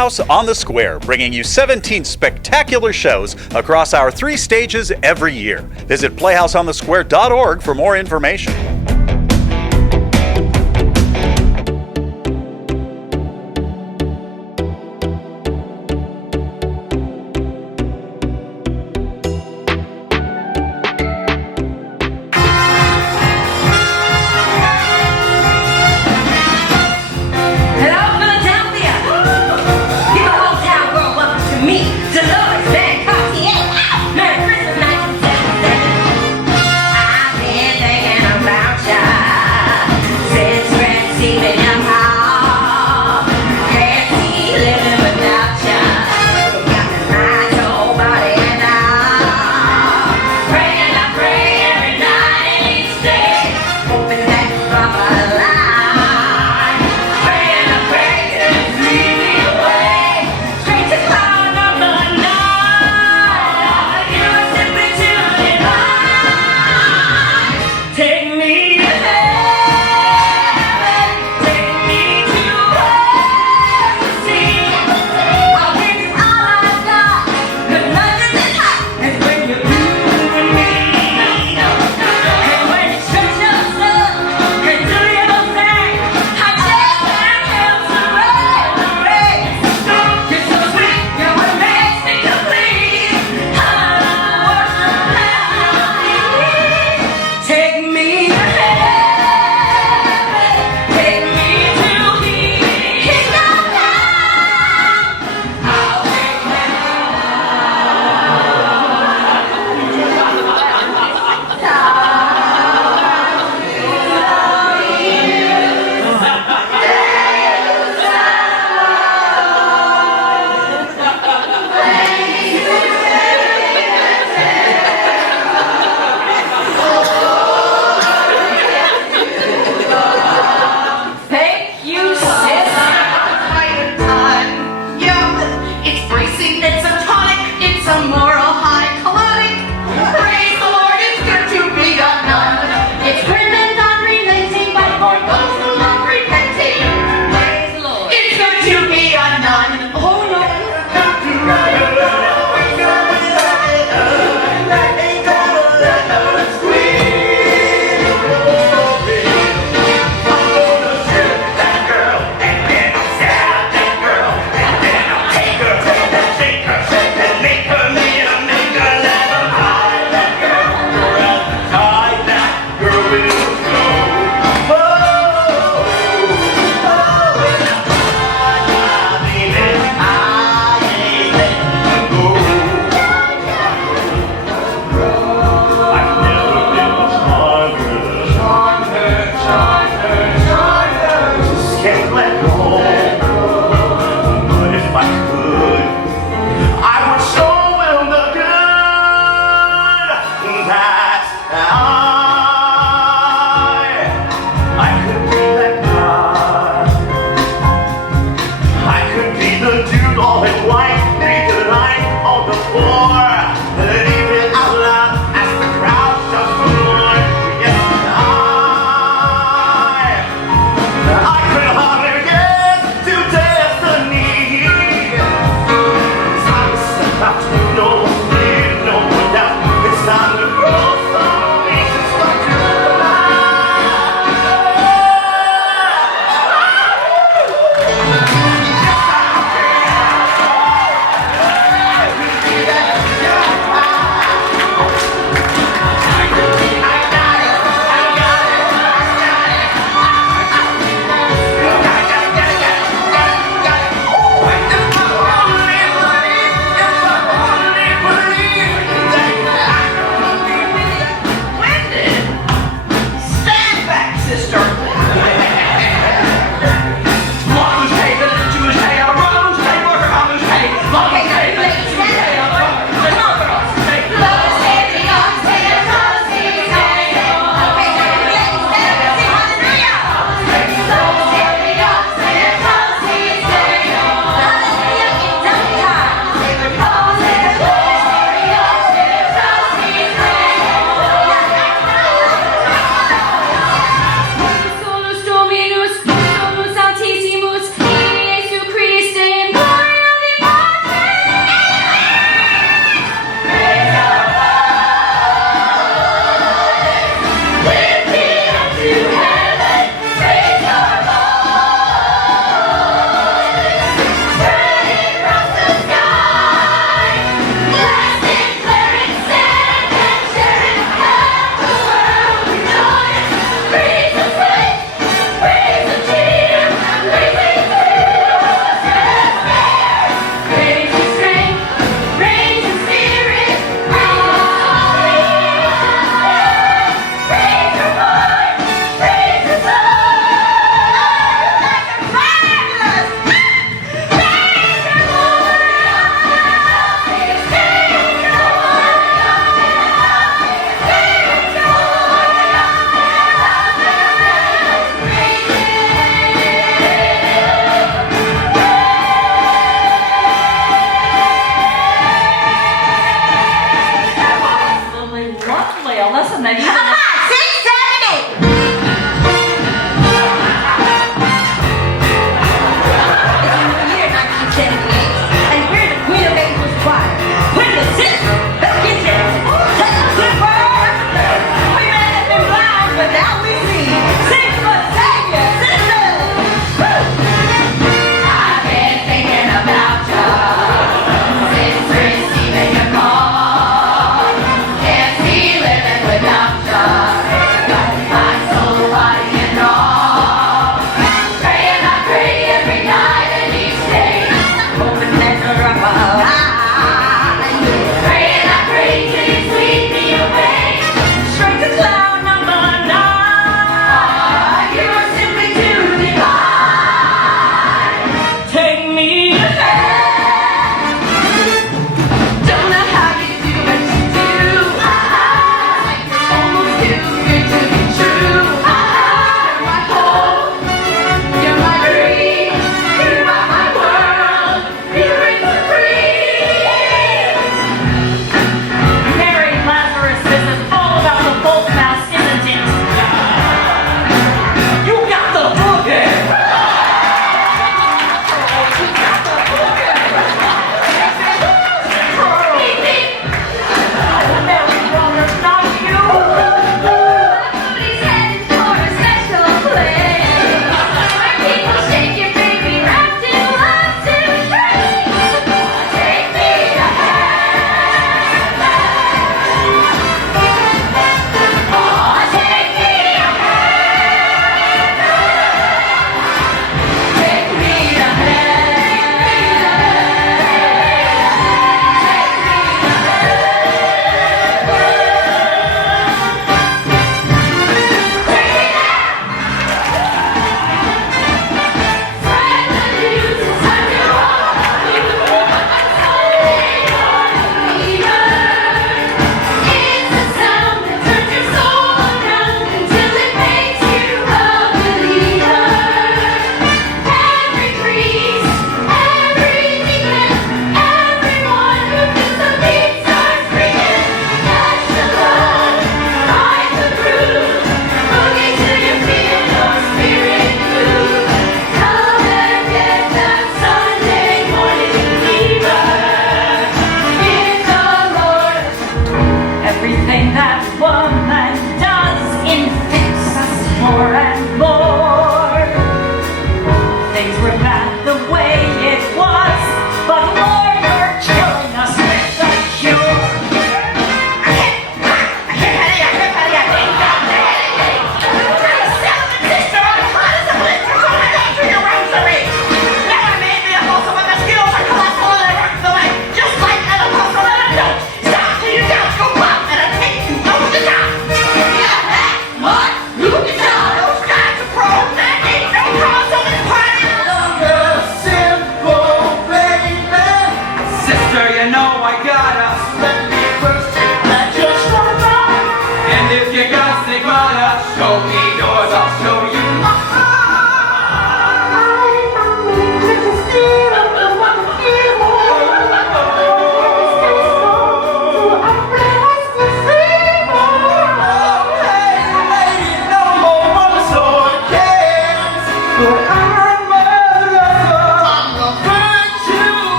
Playhouse on the Square, bringing you 17 spectacular shows across our 3 stages every year. Visit playhouseonthesquare.org for more information. Merry Christmas, 1977. I've been thinking about you.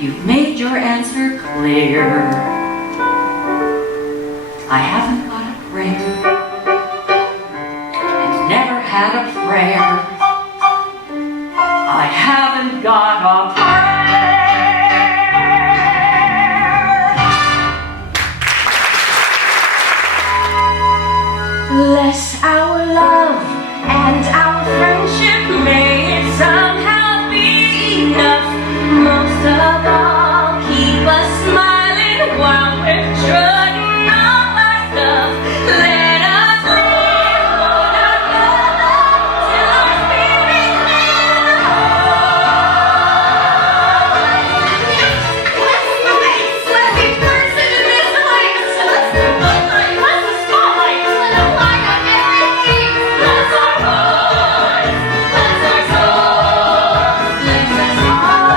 You've made your answer clear. I haven't got a prayer, and never had a prayer. I haven't got a prayer. Bless our love and our friendship, may it somehow be enough. Most of all, keep us smiling while we're trudging on our stuff. Let us live one another till our spirits live. Let's be person in this place. Let's the spotlight. Let's the spotlight. Let the light on everything. Let's our voice. Let's our soul. Let's our heart.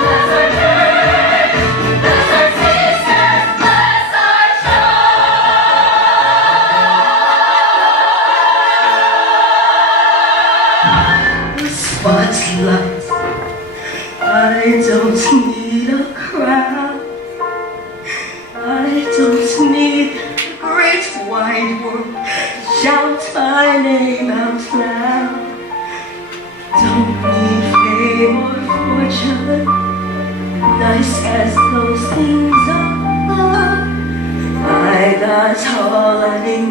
Let's our church. Let's our sisters. Let's our Spotlight. I don't need a crowd. I don't need a great wide world to shout my name out loud. Don't need fame or fortune, nice as those things are. I got all I need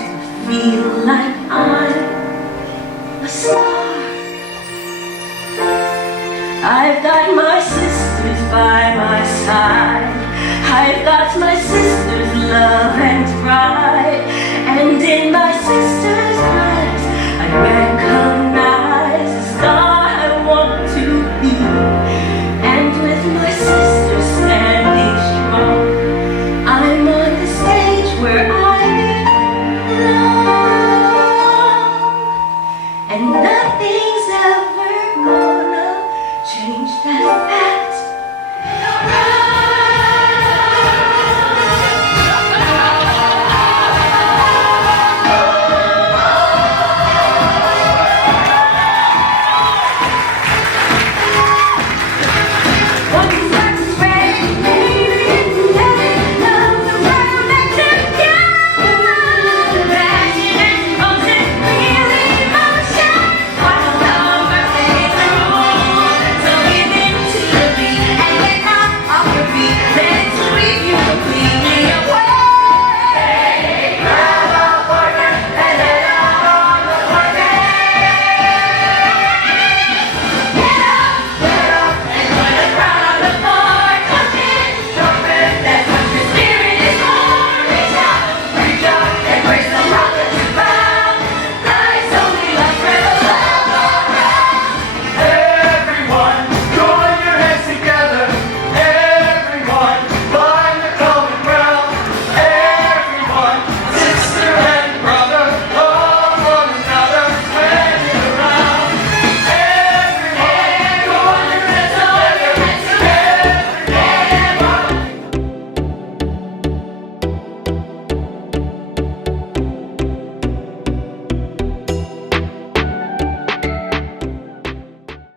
to feel like I'm a star. I've got my sisters by my side. I've got my sister's love and pride. And in my sister's eyes, I recognize the star I want to be. And with my sister standing strong, I'm on the stage where I belong. And nothing's ever gonna change that